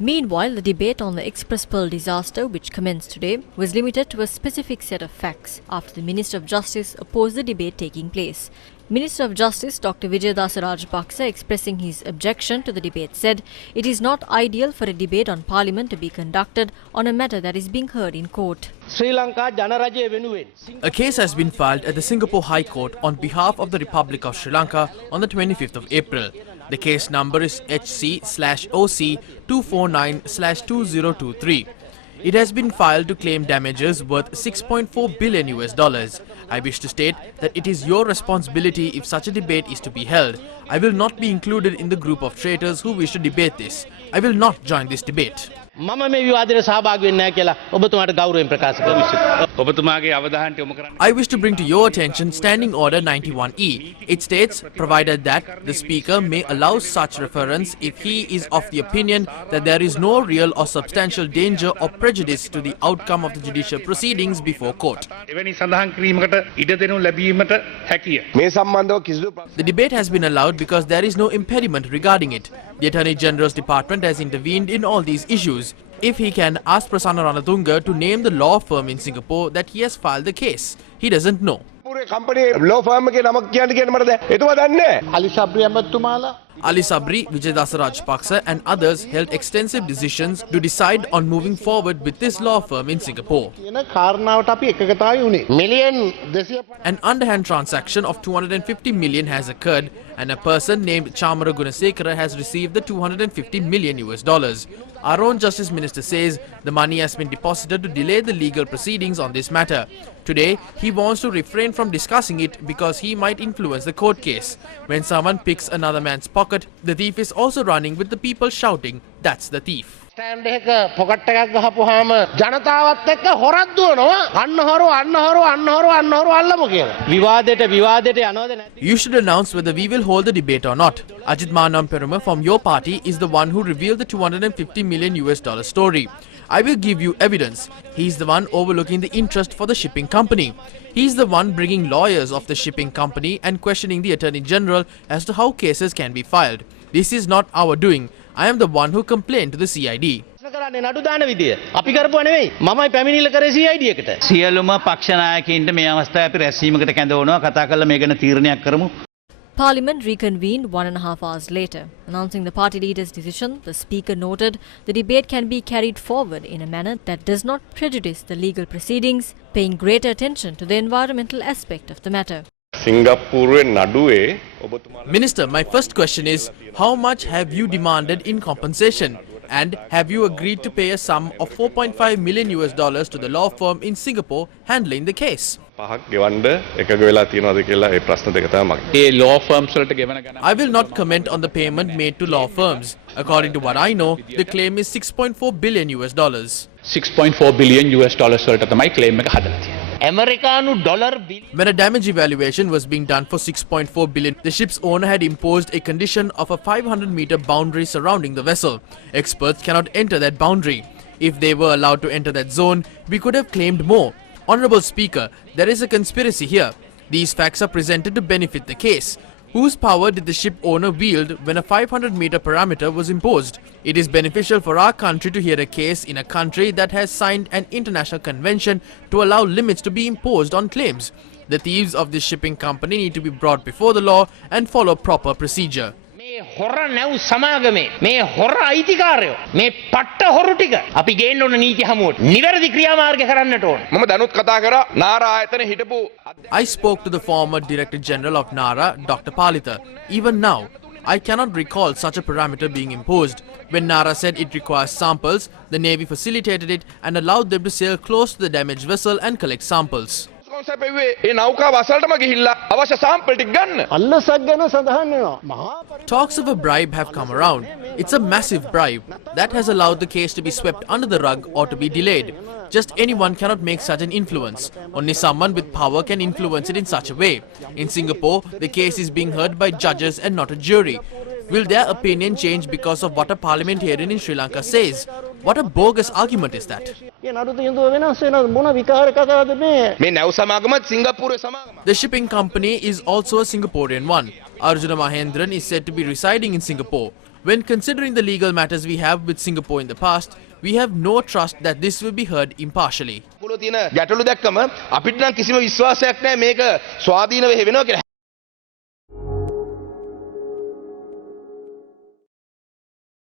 Meanwhile, the debate on the Express Pearl disaster, which commenced today, was limited to a specific set of facts after the Minister of Justice opposed the debate taking place. Minister of Justice Dr. Vijayadasa Rajapaksa, expressing his objection to the debate, said it is not ideal for a debate on Parliament to be conducted on a matter that is being heard in court. A case has been filed at the Singapore High Court on behalf of the Republic of Sri Lanka on the 25th of April. The case number is HC/OC 249/2023. It has been filed to claim damages worth $6.4 billion. I wish to state that it is your responsibility if such a debate is to be held. I will not be included in the group of traitors who wish to debate this. I will not join this debate. I wish to bring to your attention Standing Order 91E. It states, provided that the Speaker may allow such reference if he is of the opinion that there is no real or substantial danger or prejudice to the outcome of the judicial proceedings before court. The debate has been allowed because there is no impediment regarding it. The Attorney General's Department has intervened in all these issues. If he can ask Prasanna Ranatunga to name the law firm in Singapore that he has filed the case, he doesn't know. Ali Sabri, Vijayadasa Rajapaksa and others held extensive decisions to decide on moving forward with this law firm in Singapore. An underhand transaction of 250 million has occurred and a person named Chamara Gunasekara has received the $250 million. Our own Justice Minister says the money has been deposited to delay the legal proceedings on this matter. Today, he wants to refrain from discussing it because he might influence the court case. When someone picks another man's pocket, the thief is also running with the people shouting, "That's the thief." You should announce whether we will hold the debate or not. Ajit Manam Peruma from your party is the one who revealed the $250 million story. I will give you evidence. He's the one overlooking the interest for the shipping company. He's the one bringing lawyers of the shipping company and questioning the Attorney General as to how cases can be filed. This is not our doing. I am the one who complained to the CID. Parliament reconvened 1.5 hours later. Announcing the party leader's decision, the Speaker noted the debate can be carried forward in a manner that does not prejudice the legal proceedings, paying greater attention to the environmental aspect of the matter. Minister, my first question is, how much have you demanded in compensation? And have you agreed to pay a sum of $4.5 million to the law firm in Singapore handling the case? I will not comment on the payment made to law firms. According to what I know, the claim is $6.4 billion. $6.4 billion claim. When a damage evaluation was being done for $6.4 billion, the ship's owner had imposed a condition of a 500-meter boundary surrounding the vessel. Experts cannot enter that boundary. If they were allowed to enter that zone, we could have claimed more. Honourable Speaker, there is a conspiracy here. These facts are presented to benefit the case. Whose power did the ship owner wield when a 500-meter parameter was imposed? It is beneficial for our country to hear a case in a country that has signed an international convention to allow limits to be imposed on claims. The thieves of this shipping company need to be brought before the law and follow proper procedure. I spoke to the former Director General of NARA, Dr. Palitha. Even now, I cannot recall such a parameter being imposed. When NARA said it requires samples, the Navy facilitated it and allowed them to sail close to the damaged vessel and collect samples. Talks of a bribe have come around. It's a massive bribe. That has allowed the case to be swept under the rug or to be delayed. Just anyone cannot make such an influence. Only someone with power can influence it in such a way. In Singapore, the case is being heard by judges and not a jury. Will their opinion change because of what a parliamentarian in Sri Lanka says? What a bogus argument is that? The shipping company is also a Singaporean one. Arjuna Mahendran is said to be residing in Singapore. When considering the legal matters we have with Singapore in the past, we have no trust that this will be heard impartially. ගැටලු දැක්කම අපිට නම් කිසිම විශ්වාසයක් නැහැ මේක ස්වාධීනව වෙනවා කියලා.